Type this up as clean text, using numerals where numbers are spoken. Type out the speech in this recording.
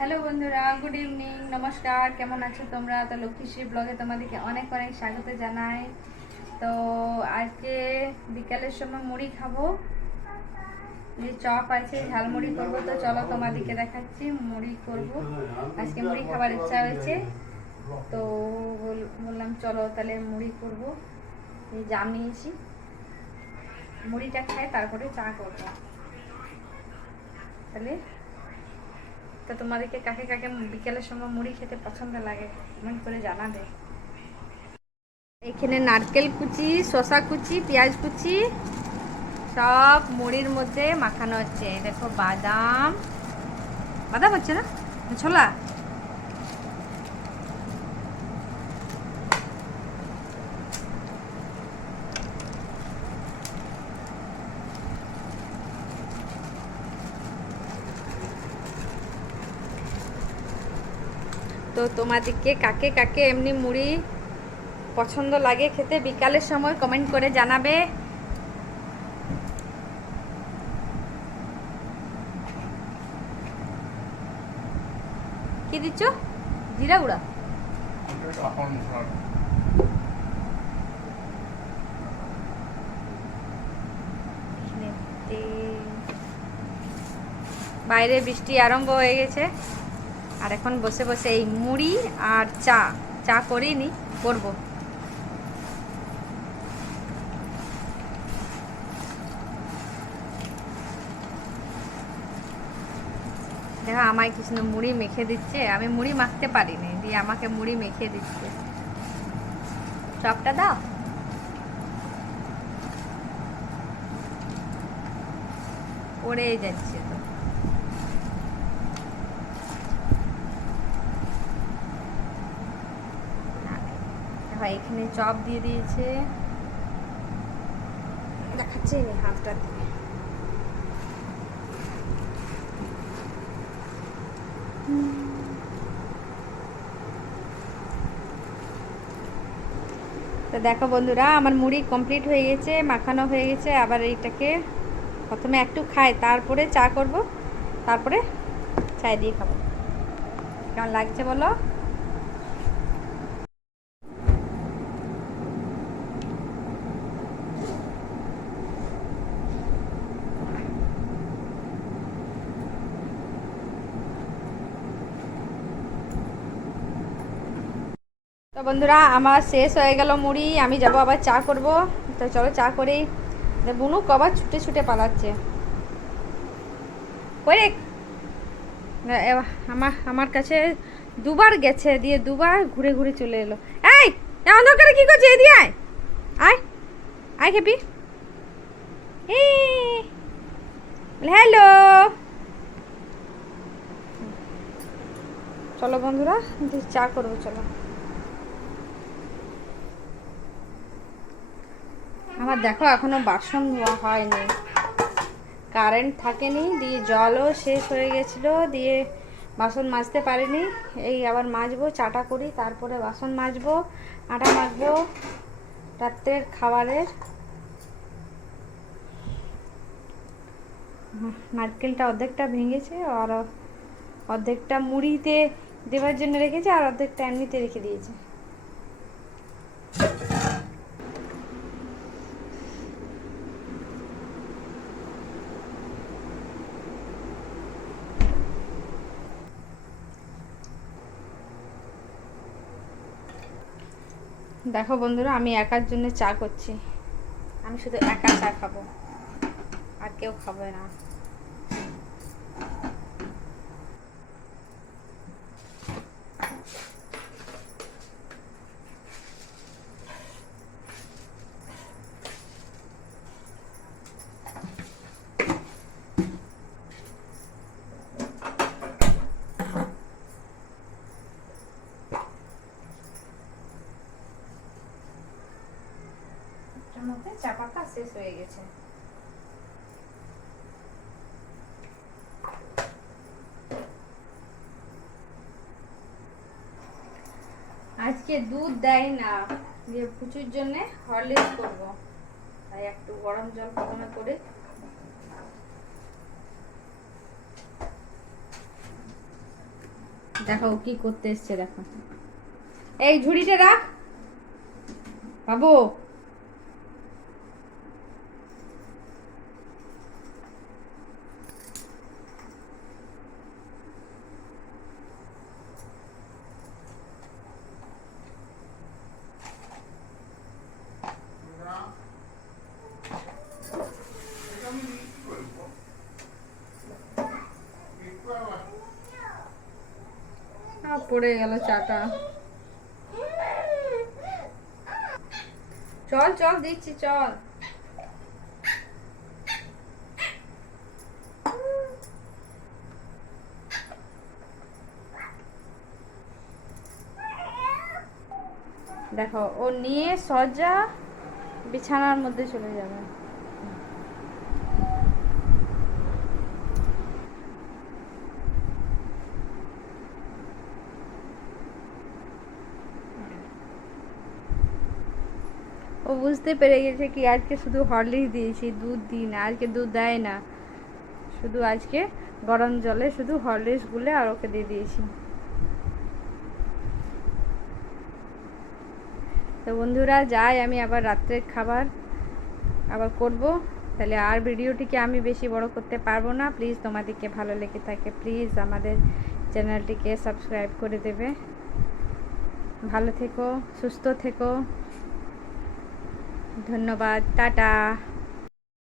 Hello বন্ধুরা, good evening, নমস্কার। কেমন আছো তোমরা? তো লক্ষ্মীশ্রী ব্লগে তোমাদেরকে অনেক অনেক স্বাগত জানাই। তো আজকে বিকালের সময় মুড়ি খাবো, যে চপ আছে, ঝালমুড়ি করবো। তো চলো তোমাদেরকে দেখাচ্ছি মুড়ি করব। আজকে মুড়ি খাবার ইচ্ছা হয়েছে, তো বললাম চলো তাহলে মুড়ি করব। এই জাম নিয়েছি, মুড়িটা খাই তারপরে চা করবো। তাহলে তো তোমাদেরকে কাকে কাকে বিকেলের সময় মুড়ি খেতে পছন্দ লাগে কমেন্ট করে জানাবে। এখানে নারকেল কুচি, শসা কুচি, পেঁয়াজ কুচি সব মুড়ির মধ্যে মাখানো হচ্ছে। দেখো বাদাম, বাদাম হচ্ছে না, ছোলা। তো তোমাদেরকে কাকে কাকে এমনি মুড়ি পছন্দ লাগে খেতে বিকালের সময় কমেন্ট করে জানাবে। কি দিচ্ছ? জিরা গুঁড়া। বাইরে বৃষ্টি আরম্ভ হয়ে গেছে, আর এখন বসে বসে এই মুড়ি আর চা চা করিনি, করবো। দেখো আমায় কৃষ্ণ মুড়ি মেখে দিচ্ছে, আমি মুড়ি মাখতে পারিনি, দিয়ে আমাকে মুড়ি মেখে দিচ্ছে। চপটা দাও। পড়ে যাচ্ছে তো। এখানে চপ দিয়ে দিয়েছে, দেখাচ্ছে হাতটা দিয়ে। তো দেখো বন্ধুরা, আমার মুড়ি কমপ্লিট হয়ে গেছে, মাখানো হয়ে গেছে। আবার এইটাকে প্রথমে একটু খাই, তারপরে চা করব, তারপরে চায় দিয়ে খাবো। কেমন লাগছে বলো? তো বন্ধুরা, আমার শেষ হয়ে গেল মুড়ি, আমি যাব আবার চা করব। তো চলো চা করি। বুনু কবার ছুটে ছুটে পালাচ্ছে। ওরে আমার কাছে দুবার গেছে, দিয়ে দুবার ঘুরে ঘুরে চলে এলো। এই অন্ধকারে কি করছিস? এদিকে আয়, আয় আয় খেপি। হ্যালো, চলো বন্ধুরা চা করবো, চলো। আমার দেখো এখনো বাসন ধোয়া হয়নি, কারেন্ট থাকেনি, দিয়ে জলও শেষ হয়ে গেছিলো, দিয়ে বাসন মাজতে পারিনি। এই আবার মাজবো, চাটা করি, তারপরে বাসন মাজবো, আটা মাখবো রাত্রের খাবারের। নারকেলটা অর্ধেকটা ভেঙেছে, আর অর্ধেকটা মুড়িতে দেওয়ার জন্য রেখেছে, আর অর্ধেকটা এমনিতে রেখে দিয়েছে। দেখো বন্ধুরা, আমি একার জন্য চা করছি, আমি শুধু একা চা খাবো, আর কেউ খাবে না। মধ্যে চা পাতা শেষ হয়ে গেছে। আজকে দুধ দেয় না, যে পুচুর জন্য হরলিক্স করব, তাই একটু গরম জল প্রথমে করে দেখো ও কি করতে এসছে, দেখো। এই ঝুড়িটা রাখ বাবু। পড়ে গেল চাটা। চল চল দিচ্ছি, চল। দেখো ও নিয়ে সজ্জা বিছানার মধ্যে চলে যাবে। ও বুঝতে পেরে গেছে কি আজকে শুধু হরলিক্স দিয়েছি, দুধ দিই না, আজকে দুধ দেয় না, শুধু আজকে গরম জলে শুধু হরলিক্স গুলে আর ওকে দিয়ে দিয়েছি। তো বন্ধুরা যাই, আমি আবার রাত্রের খাবার আবার করব। তাহলে আর ভিডিওটিকে আমি বেশি বড় করতে পারবো না। প্লিজ তোমাদেরকে ভালো লেগে থাকে প্লিজ আমাদের চ্যানেলটিকে সাবস্ক্রাইব করে দেবে। ভালো থেকো, সুস্থ থেকো, ধন্যবাদ, টাটা।